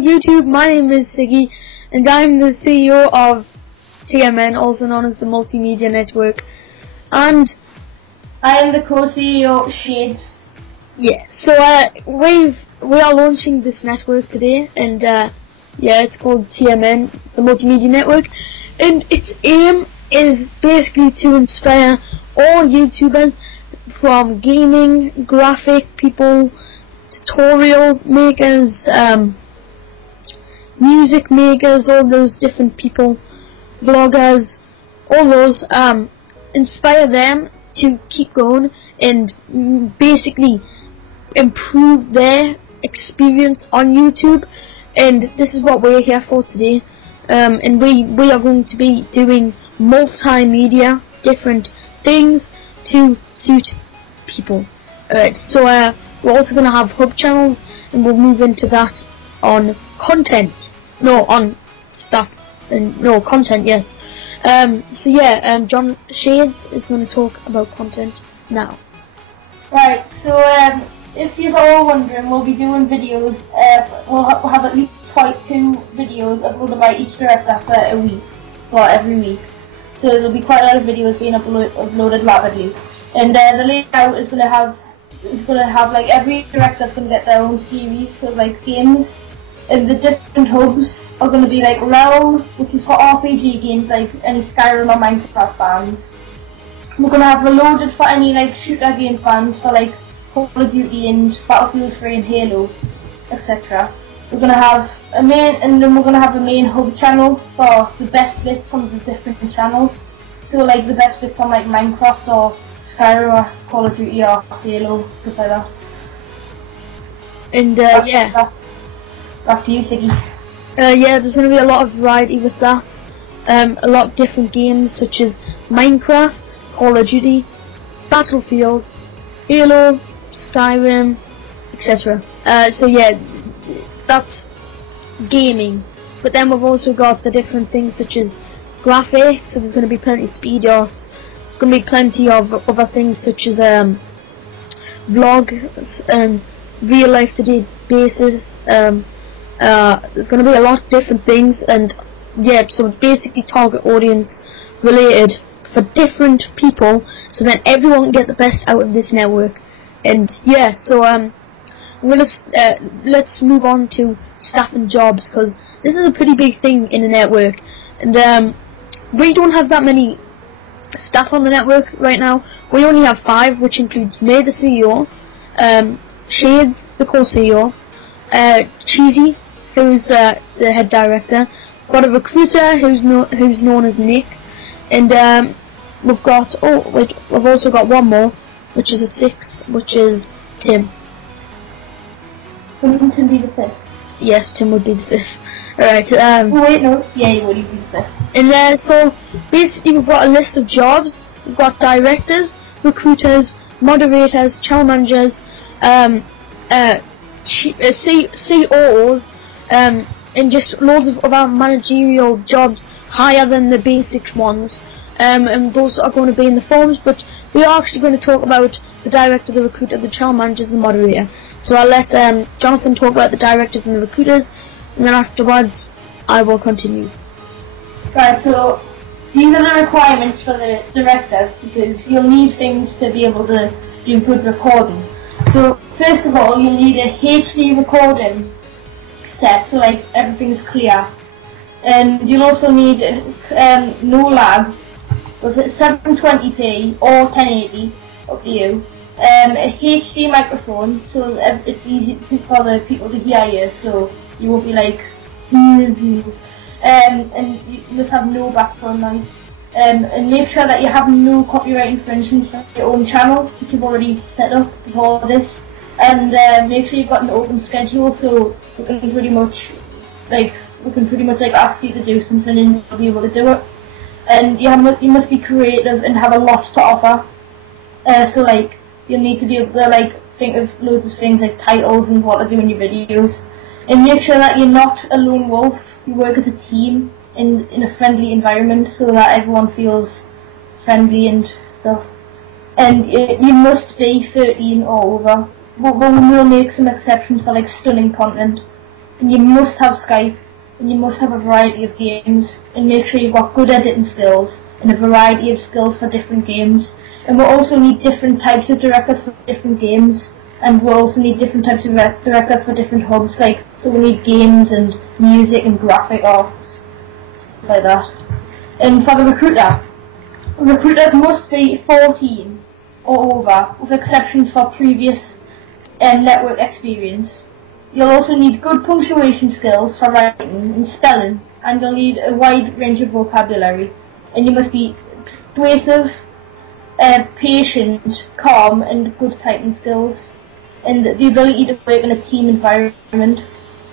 YouTube, my name is Siggy, and I'm the CEO of TMN, also known as the Multimedia Network, and I am the co-CEO, Shades. Yeah, so we are launching this network today, and yeah, it's called TMN, the Multimedia Network, and its aim is basically to inspire all YouTubers, from gaming, graphic people, tutorial makers, music makers, all those different people, vloggers, all those, inspire them to keep going and basically improve their experience on YouTube. And this is what we're here for today, and we are going to be doing multimedia, different things to suit people. Alright, so we're also going to have hub channels, and we'll move into that on content. No, on stuff. No, content, yes. So yeah, John Shades is going to talk about content now. Right, so if you're all wondering, we'll be doing videos. We'll have at least 2 videos uploaded by each director for a week, or every week. So there'll be quite a lot of videos being uploaded rapidly. And the layout is going to have like every director's going to get their own series of like games, and the different hubs are going to be like Realm, which is for RPG games like any Skyrim or Minecraft fans. We're going to have Reloaded for any like shooter game fans for like Call of Duty and Battlefield 3 and Halo, etc. We're going to have a main, and then we're going to have a main hub channel for the best bits from the different channels. So like the best bits on like Minecraft or Skyrim or Call of Duty or Halo, stuff like that. And yeah. Back to you, Siggy. Yeah, there's going to be a lot of variety with that. A lot of different games such as Minecraft, Call of Duty, Battlefield, Halo, Skyrim, etc. So yeah, that's gaming. But then we've also got the different things such as graphics, so there's going to be plenty of speed art. There's going to be plenty of other things such as vlogs, real life to date basis. There's going to be a lot of different things, and yeah, so basically target audience related for different people, so that everyone can get the best out of this network. And yeah, so I'm gonna let's move on to staff and jobs, because this is a pretty big thing in the network, and we don't have that many staff on the network right now. We only have 5, which includes me, the CEO, Shades, the co-CEO, Cheesy, who's the head director. We've got a recruiter who's known as Nick, and we've also got one more, which is a 6th, which is Tim. Wouldn't Tim be the 5th? Yes, Tim would be the 5th. Alright, oh wait, no, yeah, he would be the 5th. And so basically we've got a list of jobs. We've got directors, recruiters, moderators, channel managers, COOs, and just loads of other managerial jobs higher than the basic ones, and those are going to be in the forums, but we are actually going to talk about the director, the recruiter, the channel managers, and the moderator. So I'll let Jonathan talk about the directors and the recruiters, and then afterwards I will continue. Right, so these are the requirements for the directors, because you'll need things to be able to do good recording. So first of all, you'll need a HD recording set, so like everything's clear, and you'll also need no lag with 720p or 1080, up to you, a HD microphone, so it's easy for the people to hear you, so you won't be like and you must have no background noise, and make sure that you have no copyright infringements on your own channel, which you've already set up before this, and make sure you've got an open schedule, so we can pretty much ask you to do something and you'll be able to do it. And you must be creative and have a lot to offer. So like you'll need to be able to like think of loads of things like titles and what to do in your videos. And make sure that you're not a lone wolf. You work as a team in a friendly environment, so that everyone feels friendly and stuff. And you must be 13 or over. But we'll make some exceptions for like stunning content. and you must have Skype, and you must have a variety of games, and make sure you've got good editing skills and a variety of skills for different games. And we'll also need different types of directors for different games, and we'll also need different types of directors for different hubs, like, so we need games and music and graphic arts, stuff like that. And for the recruiter, recruiters must be 14 or over, with exceptions for previous network experience. You'll also need good punctuation skills for writing and spelling, and you'll need a wide range of vocabulary. And you must be persuasive, patient, calm, and good typing skills, and the ability to work in a team environment.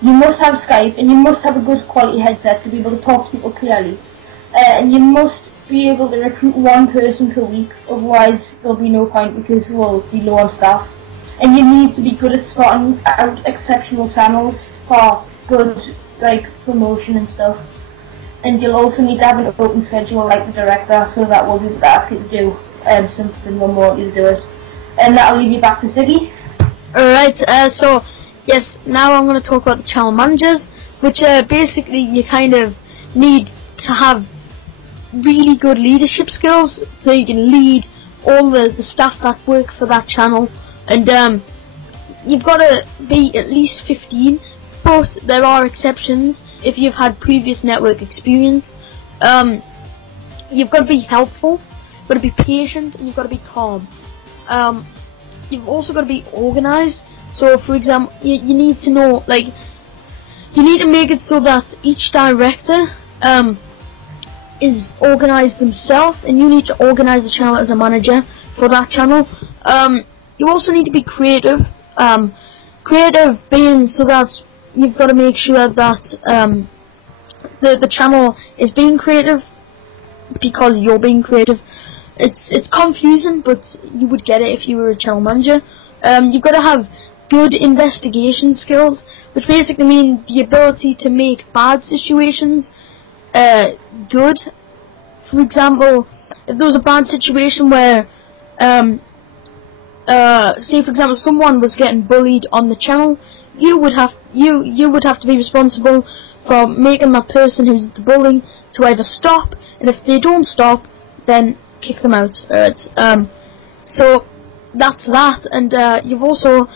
You must have Skype, and you must have a good quality headset to be able to talk to people clearly. And you must be able to recruit one person per week, otherwise there'll be no point because we'll be low on staff. And you need to be good at spotting out exceptional channels for good, like, promotion and stuff. And you'll also need to have an open schedule like the director, so that we'll be able to ask you to do something when we want you to do it. And that'll leave you back to Siggy. Alright, so, yes, now I'm going to talk about the channel managers, which basically you kind of need to have really good leadership skills, so you can lead all the staff that work for that channel. And you've got to be at least 15, but there are exceptions if you've had previous network experience. You've got to be helpful, you've got to be patient, and you've got to be calm. You've also got to be organised. So, for example, you need to know, like, you need to make it so that each director is organised themselves, and you need to organise the channel as a manager for that channel. You also need to be creative. Creative being so that you've got to make sure that the channel is being creative because you're being creative. It's confusing, but you would get it if you were a channel manager. You've got to have good investigation skills, which basically mean the ability to make bad situations good. For example, if there was a bad situation where say for example someone was getting bullied on the channel, you would have to be responsible for making that person who's the bully to either stop, and if they don't stop, then kick them out. Alright, so that's that. And you've also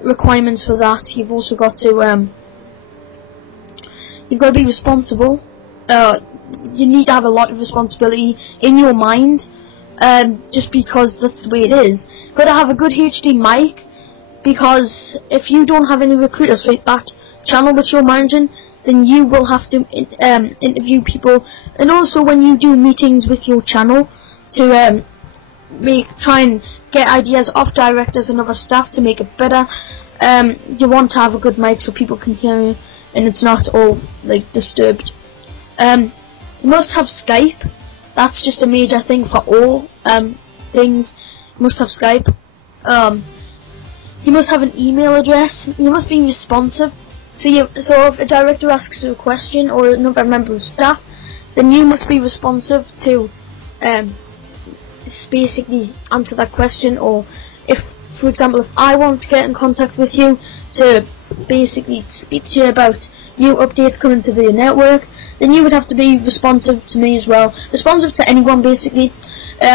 requirements for that. You've also got to you've got to be responsible. You need to have a lot of responsibility in your mind, just because that's the way it is. You've got to have a good HD mic, because if you don't have any recruiters for that channel that you're managing, then you will have to interview people. And also when you do meetings with your channel to try and get ideas off directors and other staff to make it better, you want to have a good mic so people can hear you and it's not all like disturbed. You must have Skype. That's just a major thing for all things. You must have Skype. You must have an email address. You must be responsive. So if a director asks you a question or another member of staff, then you must be responsive to basically answer that question. Or if, for example, if I want to get in contact with you to basically speak to you about new updates coming to the network, then you would have to be responsive to me as well. Responsive to anyone basically,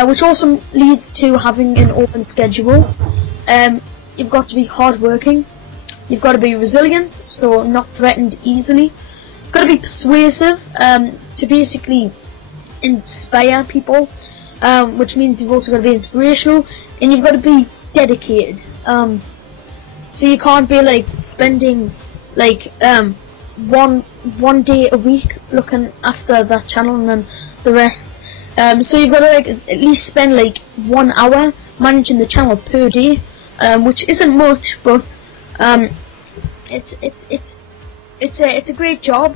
which also leads to having an open schedule. You've got to be hardworking. You've got to be resilient, so not threatened easily. You've got to be persuasive, to basically inspire people, which means you've also got to be inspirational, and you've got to be dedicated. So you can't be like spending like one day a week looking after that channel and then the rest. So you've got to like at least spend like 1 hour managing the channel per day, which isn't much, but it's a great job,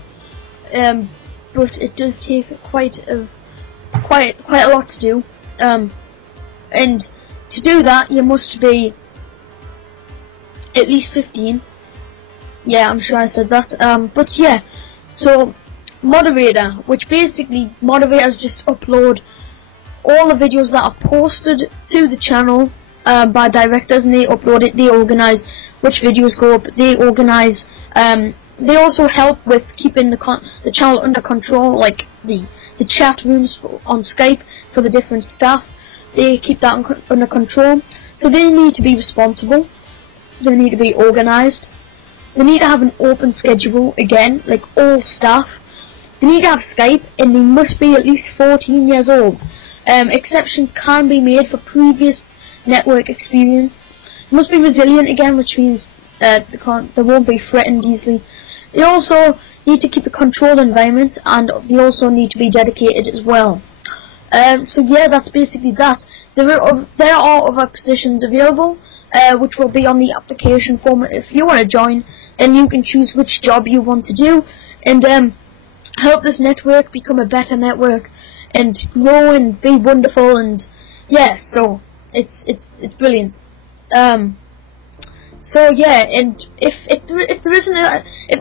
but it does take quite a lot to do, and to do that you must be at least 15. Yeah, I'm sure I said that. But yeah, so moderator, which basically moderators just upload all the videos that are posted to the channel by directors, and they upload it, they organise which videos go up, they organise they also help with keeping the channel under control, like the chat rooms on Skype for the different staff. They keep that under control. So they need to be responsible. They need to be organised. They need to have an open schedule again, like all staff. They need to have Skype, and they must be at least 14 years old. Exceptions can be made for previous network experience. They must be resilient again, which means they won't be threatened easily. They also need to keep a controlled environment, and they also need to be dedicated as well. So yeah, that's basically that. There are other positions available, which will be on the application form. If you want to join, then you can choose which job you want to do, and help this network become a better network, and grow and be wonderful. And yeah, so it's brilliant. So yeah, and if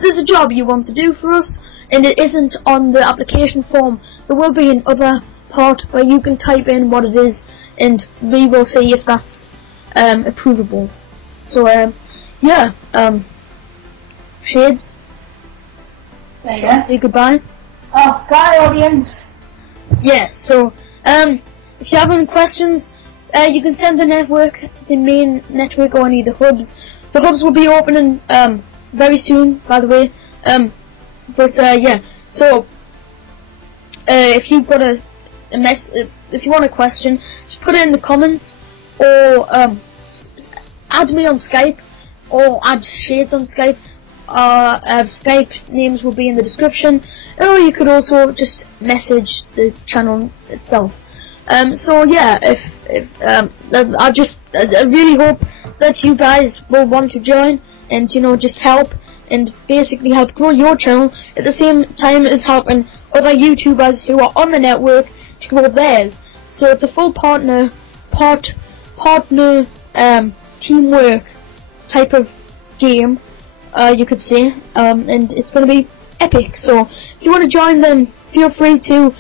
there's a job you want to do for us and it isn't on the application form, there will be another part where you can type in what it is, and we will see if that's approvable. So yeah, Shades, say goodbye. Oh, bye audience. Yeah, so if you have any questions, you can send the main network, or any of the hubs. The hubs will be opening very soon, by the way. But yeah, so if you've got if you want a question, just put it in the comments, or add me on Skype, or add Shades on Skype. Skype names will be in the description, or you could also just message the channel itself. So yeah, I really hope that you guys will want to join, and just help, and basically help grow your channel at the same time as helping other YouTubers who are on the network to grow theirs. So it's a full partner teamwork type of game, you could say, and it's going to be epic. So if you want to join, then feel free to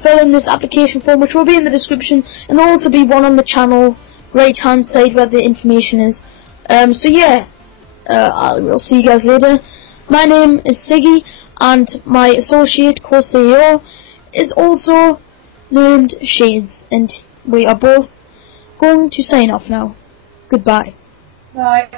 fill in this application form, which will be in the description, and there'll also be one on the channel right hand side where the information is. So yeah, I will see you guys later. My name is Siggy, and my associate co-CEO is also named Shades, and we are both going to sign off now. Goodbye. Bye.